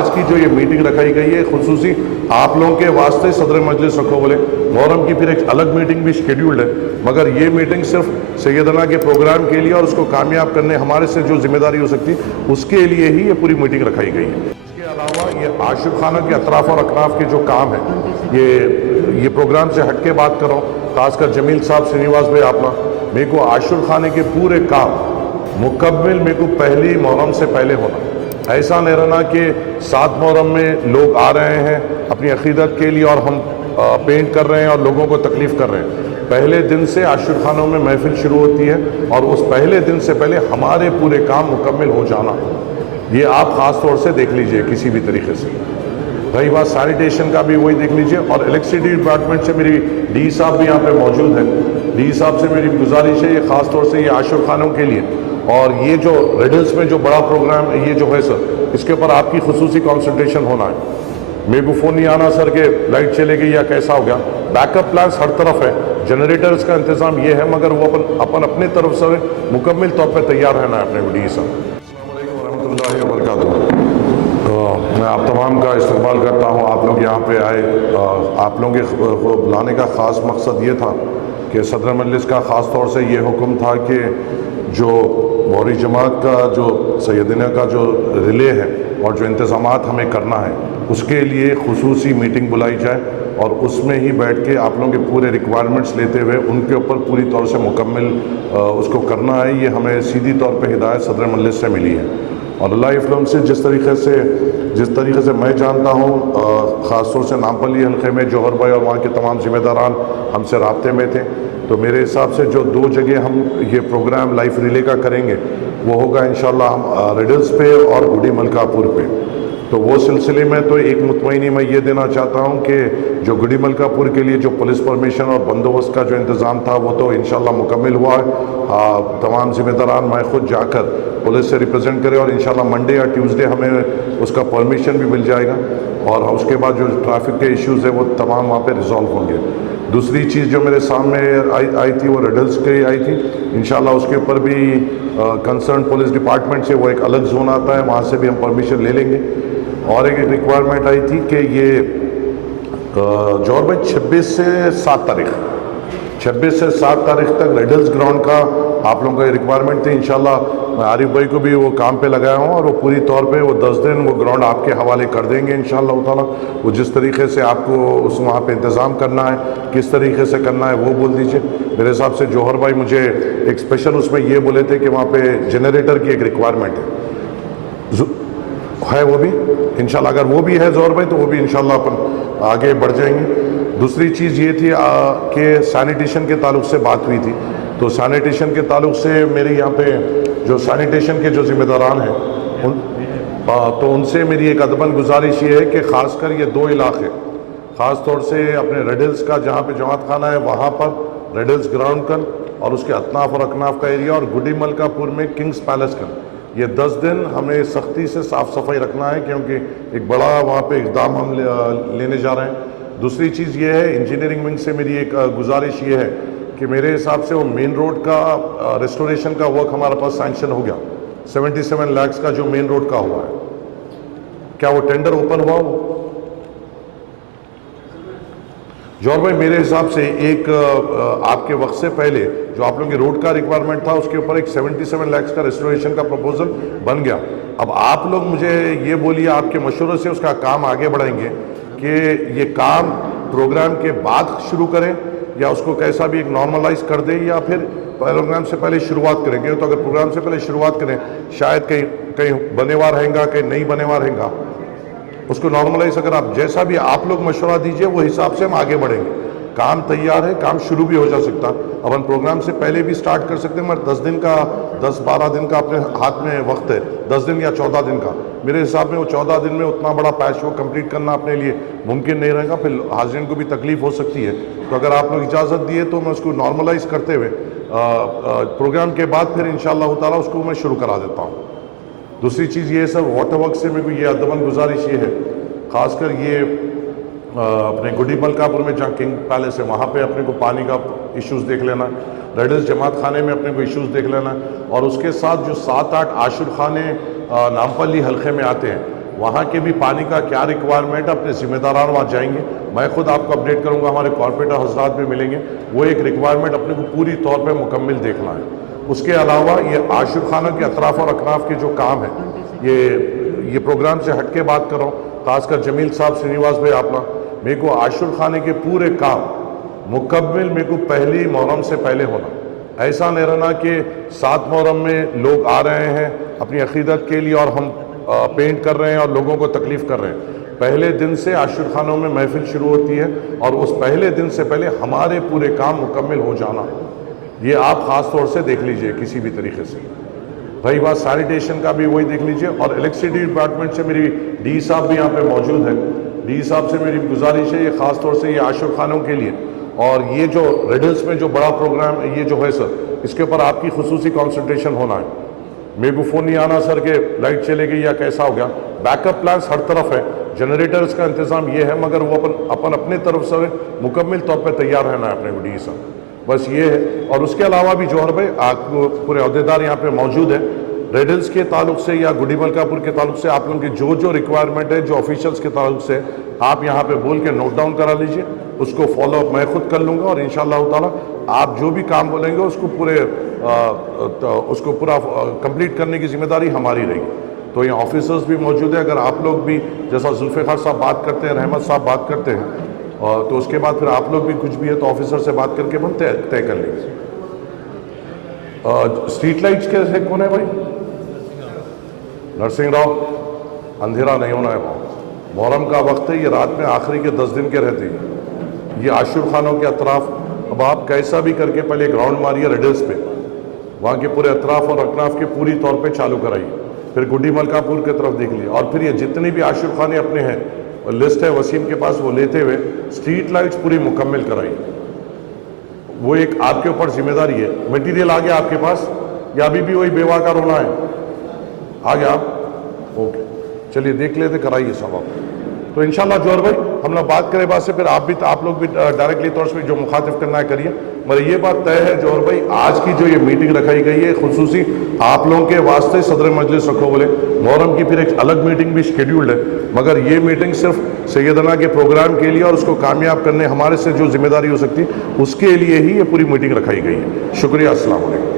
آج کی جو یہ میٹنگ رکھائی گئی ہے خصوصی آپ لوگوں کے واسطے صدر مجلس رکھو بولے، محرم کی پھر ایک الگ میٹنگ بھی شیڈیولڈ ہے، مگر یہ میٹنگ صرف سیدنا کے پروگرام کے لیے اور اس کو کامیاب کرنے ہمارے سے جو ذمہ داری ہو سکتی اس کے لیے ہی یہ پوری میٹنگ رکھائی گئی ہے۔ اس کے علاوہ یہ عاشق خانہ کے اطراف اور اکناف کے جو کام ہے یہ پروگرام سے ہٹ کے بات کر رہا ہوں، خاص کر جمیل صاحب، سنیواس بھائی، آپ میرے کو عاشق خانے کے پورے کام مکمل میرے کو پہلی محرم سے پہلے ہونا، ایسا نہیں رہنا کہ 7 محرم میں لوگ آ رہے ہیں اپنی عقیدت کے لیے اور ہم پینٹ کر رہے ہیں اور لوگوں کو تکلیف کر رہے ہیں۔ پہلے دن سے عاشق خانوں میں محفل شروع ہوتی ہے اور اس پہلے دن سے پہلے ہمارے پورے کام مکمل ہو جانا، یہ آپ خاص طور سے دیکھ لیجئے کسی بھی طریقے سے۔ رہی بات سینیٹیشن کا بھی وہی دیکھ لیجئے، اور الیکٹریسٹی ڈپارٹمنٹ سے میری ڈی صاحب بھی یہاں پہ موجود ہیں، ڈی صاحب سے میری گزارش ہے یہ خاص طور سے یہ عاشق خانوں کے لیے، اور یہ جو ریڈلز میں جو بڑا پروگرام یہ جو ہے سر، اس کے اوپر آپ کی خصوصی کانسنٹریشن ہونا ہے۔ میرے کو فون نہیں آنا سر کہ لائٹ چلے گئی یا کیسا ہو گیا، بیک اپ پلانس ہر طرف ہے، جنریٹرز کا انتظام یہ ہے، مگر وہ اپنے طرف سے مکمل طور پہ تیار رہنا ہے اپنے ڈی صاحب۔ السلام علیکم ورحمۃ اللہ وبرکاتہ۔ میں آپ تمام کا استقبال کرتا ہوں، آپ لوگ یہاں پہ آئے، آپ لوگوں کے بلانے کا خاص مقصد یہ تھا کہ صدر مجلس کا خاص طور سے یہ حکم تھا کہ جو موری جماعت کا جو سیدنا کا جو ریلے ہے اور جو انتظامات ہمیں کرنا ہے اس کے لیے خصوصی میٹنگ بلائی جائے، اور اس میں ہی بیٹھ کے آپ لوگوں کے پورے ریکوائرمنٹس لیتے ہوئے ان کے اوپر پوری طور سے مکمل اس کو کرنا ہے۔ یہ ہمیں سیدھی طور پہ ہدایت صدر مجلس سے ملی ہے، اور اللہ فلم سے جس طریقے سے میں جانتا ہوں، خاص طور سے نامپلی حلقے میں جوہر بھائی اور وہاں کے تمام ذمہ داران ہم سے رابطے میں تھے، تو میرے حساب سے جو 2 جگہ ہم یہ پروگرام لائف ریلے کا کریں گے وہ ہوگا انشاءاللہ ہم ریڈلز پہ اور گڈی ملکا پور پہ۔ تو وہ سلسلے میں تو ایک مطمئنی میں یہ دینا چاہتا ہوں کہ جو گڈی ملکا پور کے لیے جو پولیس پرمیشن اور بندوبست کا جو انتظام تھا وہ تو انشاءاللہ مکمل ہوا ہے، تمام ذمہ داران میں خود جا کر پولیس سے ریپرزینٹ کرے، اور انشاءاللہ منڈے یا ٹیوزڈے ہمیں اس کا پرمیشن بھی مل جائے گا، اور اس کے بعد جو ٹریفک کے ایشوز ہیں وہ تمام وہاں پہ ریزالو ہوں گے۔ دوسری چیز جو میرے سامنے آئی تھی وہ ریڈلز کی آئی تھی، انشاءاللہ اس کے اوپر بھی کنسرن پولیس ڈپارٹمنٹ سے وہ ایک الگ زون آتا ہے، وہاں سے بھی ہم پرمیشن لے لیں گے۔ اور ایک ریکوائرمنٹ آئی تھی کہ یہ جوہر بھائی 26 سے 7 تاریخ تک ریڈلز گراؤنڈ کا آپ لوگوں کا یہ ریکوائرمنٹ تھی، انشاءاللہ میں عارف بھائی کو بھی وہ کام پہ لگایا ہوں، اور وہ پوری طور پہ وہ 10 دن وہ گراؤنڈ آپ کے حوالے کر دیں گے انشاءاللہ تعالیٰ۔ وہ جس طریقے سے آپ کو وہاں پہ انتظام کرنا ہے، کس طریقے سے کرنا ہے وہ بول دیجئے۔ میرے حساب سے جوہر بھائی مجھے ایک اسپیشل اس میں یہ بولے تھے کہ وہاں پہ جنریٹر کی ایک ریکوائرمنٹ ہے وہ بھی انشاءاللہ، اگر وہ بھی ہے زور بھائی تو وہ بھی انشاءاللہ اپن آگے بڑھ جائیں گے۔ دوسری چیز یہ تھی کہ سینیٹیشن کے تعلق سے بات ہوئی تھی، تو سینیٹیشن کے تعلق سے میرے یہاں پہ جو سینیٹیشن کے جو ذمہ داران ہیں تو ان سے میری ایک ادباً گزارش یہ ہے کہ خاص کر یہ 2 علاقے، خاص طور سے اپنے ریڈلز کا جہاں پہ جماعت خانہ ہے وہاں پر ریڈلز گراؤنڈ کا اور اس کے اطناف اور اکناف کا ایریا، اور گڈی ملکا پور میں کنگز پیلس کا، یہ 10 دن ہمیں سختی سے صاف صفائی رکھنا ہے، کیونکہ ایک بڑا وہاں پہ اقدام ہم لینے جا رہے ہیں۔ دوسری چیز یہ ہے انجینئرنگ ونگ سے میری ایک گزارش یہ ہے کہ میرے حساب سے وہ مین روڈ کا ریسٹوریشن کا ورک ہمارے پاس سینکشن ہو گیا، 77 لاکھ کا جو مین روڈ کا ہوا ہے، کیا وہ ٹینڈر اوپن ہوا ہو؟ جوہر بھائی میرے حساب سے ایک آپ کے وقت سے پہلے جو آپ لوگوں کے روڈ کا ریکوائرمنٹ تھا اس کے اوپر ایک 77 لاکھ کا ریسٹوریشن کا پروپوزل بن گیا۔ اب آپ لوگ مجھے یہ بولیے آپ کے مشورے سے اس کا کام آگے بڑھائیں گے کہ یہ کام پروگرام کے بعد شروع کریں یا اس کو کیسا بھی ایک نارملائز کر دیں، یا پھر پروگرام سے پہلے شروعات کریں گے؟ تو اگر پروگرام سے پہلے شروعات کریں شاید کہیں بنے ہوا رہیں گا، کہیں نہیں بنے ہوا رہیں گا، اس کو نارملائز اگر آپ جیسا بھی آپ لوگ مشورہ دیجئے وہ حساب سے ہم آگے بڑھیں گے۔ کام تیار ہے، کام شروع بھی ہو جا سکتا، اب ہم پروگرام سے پہلے بھی سٹارٹ کر سکتے ہیں، مگر 10-12 دن کا اپنے ہاتھ میں وقت ہے، 10 دن یا 14 دن کا۔ میرے حساب میں وہ 14 دن میں اتنا بڑا پیچ وہ کمپلیٹ کرنا اپنے لیے ممکن نہیں رہے گا، پھر حاضرین کو بھی تکلیف ہو سکتی ہے، تو اگر آپ لوگ اجازت دیے تو میں اس کو نارملائز کرتے ہوئے پروگرام کے بعد پھر انشاءاللہ تعالیٰ اس کو میں شروع کرا دیتا ہوں۔ دوسری چیز یہ ہے سر، واٹر ورک سے میرے کو یہ ادباً گزارش یہ ہے، خاص کر یہ اپنے گڈی ملکا پور میں جہاں کنگ پیلس ہے وہاں پہ اپنے کو پانی کا ایشوز دیکھ لینا، ریڈلز جماعت خانے میں اپنے کو ایشوز دیکھ لینا، اور اس کے ساتھ جو 7-8 عاشق خانے نامپلی حلقے میں آتے ہیں وہاں کے بھی پانی کا کیا ریکوائرمنٹ ہے، اپنے ذمہ داران وہاں جائیں گے، میں خود آپ کو اپڈیٹ کروں گا، ہمارے کارپوریٹر حضرات بھی ملیں گے، وہ ایک ریکوائرمنٹ اپنے کو پوری طور پہ مکمل دیکھنا ہے۔ اس کے علاوہ یہ عاشق خانہ کے اطراف اور اکناف کے جو کام ہیں، یہ پروگرام سے ہٹ کے بات کر رہا ہوں، خاص کر جمیل صاحب، سرینواس بھائی، آپ میرے کو عاشق خانے کے پورے کام مکمل میرے کو پہلی محرم سے پہلے ہونا، ایسا نہیں رہنا کہ 7 محرم میں لوگ آ رہے ہیں اپنی عقیدت کے لیے اور ہم پینٹ کر رہے ہیں اور لوگوں کو تکلیف کر رہے ہیں۔ پہلے دن سے عاشق خانوں میں محفل شروع ہوتی ہے اور اس پہلے دن سے پہلے ہمارے پورے کام مکمل ہو جانا، یہ آپ خاص طور سے دیکھ لیجئے کسی بھی طریقے سے۔ رہی بات سینیٹیشن کا بھی وہی دیکھ لیجئے، اور الیکٹریسٹی ڈپارٹمنٹ سے میری ڈی صاحب بھی یہاں پہ موجود ہے، ڈی صاحب سے میری گزارش ہے، یہ خاص طور سے یہ عاشق خانوں کے لیے، اور یہ جو ریڈلز میں جو بڑا پروگرام یہ جو ہے سر، اس کے اوپر آپ کی خصوصی کانسنٹریشن ہونا ہے۔ میرے کو فون نہیں آنا سر کہ لائٹ چلے گئی یا کیسا ہو گیا، بیک اپ پلانس ہر طرف ہے، جنریٹرز کا انتظام یہ ہے، مگر وہ اپنے طرف سے مکمل طور پہ تیار رہنا ہے اپنے کو، ڈی صاحب بس یہ ہے۔ اور اس کے علاوہ بھی جوہر بھائی آپ کو پورے عہدیدار یہاں پہ موجود ہیں، ریڈلز کے تعلق سے یا گڈی ملکا پور کے تعلق سے آپ لوگوں کی جو ریکوائرمنٹ ہے، جو آفیشلز کے تعلق سے آپ یہاں پہ بول کے نوٹ ڈاؤن کرا لیجئے، اس کو فالو اپ میں خود کر لوں گا، اور انشاءاللہ تعالیٰ آپ جو بھی کام بولیں گے اس کو پورا کمپلیٹ کرنے کی ذمہ داری ہماری رہے گی۔ تو یہ آفیسرز بھی موجود ہیں، اگر آپ لوگ بھی جیسا ذوالفقار صاحب بات کرتے ہیں، رحمت صاحب بات کرتے ہیں، تو اس کے بعد پھر آپ لوگ بھی کچھ بھی ہے تو آفیسر سے بات کر کے ہم طے کر لیں گے۔ اسٹریٹ لائٹس کے سے کون ہے بھائی؟ نرسنگ راؤ، اندھیرا نہیں ہونا ہے وہاں، محرم کا وقت ہے، یہ رات میں آخری کے 10 دن کے رہتے ہیں، یہ عاشق خانوں کے اطراف، اب آپ کیسا بھی کر کے پہلے گراؤنڈ ماریے ریڈلز پہ، وہاں کے پورے اطراف اور اکناف کے پوری طور پہ چالو کرائیے، پھر گڈی ملکا پور کی طرف دیکھ لیے، اور پھر یہ جتنے بھی عاشق خانے اپنے ہیں لسٹ ہے وسیم کے پاس، وہ لیتے ہوئے اسٹریٹ لائٹس پوری مکمل کرائیے، وہ ایک آپ کے اوپر ذمہ داری ہے۔ میٹیریل آ گیا آپ کے پاس یا ابھی بھی وہی بیوہ کا رونا ہے؟ آ گیا آپ؟ اوکے، چلیے دیکھ لیتے، کرائیے سب آپ۔ تو انشاءاللہ جوہر بھائی ہم لوگ بات کریں بات سے، پھر آپ لوگ بھی ڈائریکٹلی طور سے جو مخاطب کرنا ہے کریے، مگر یہ بات طے ہے جوہر بھائی، آج کی جو یہ میٹنگ رکھائی گئی ہے خصوصی آپ لوگوں کے واسطے صدر مجلس رکھو بولے، محرم کی پھر ایک الگ میٹنگ بھی شیڈیولڈ ہے، مگر یہ میٹنگ صرف سیدنا کے پروگرام کے لیے اور اس کو کامیاب کرنے ہمارے سے جو ذمہ داری ہو سکتی اس کے لیے ہی یہ پوری میٹنگ رکھائی گئی ہے۔ شکریہ، السلام علیکم۔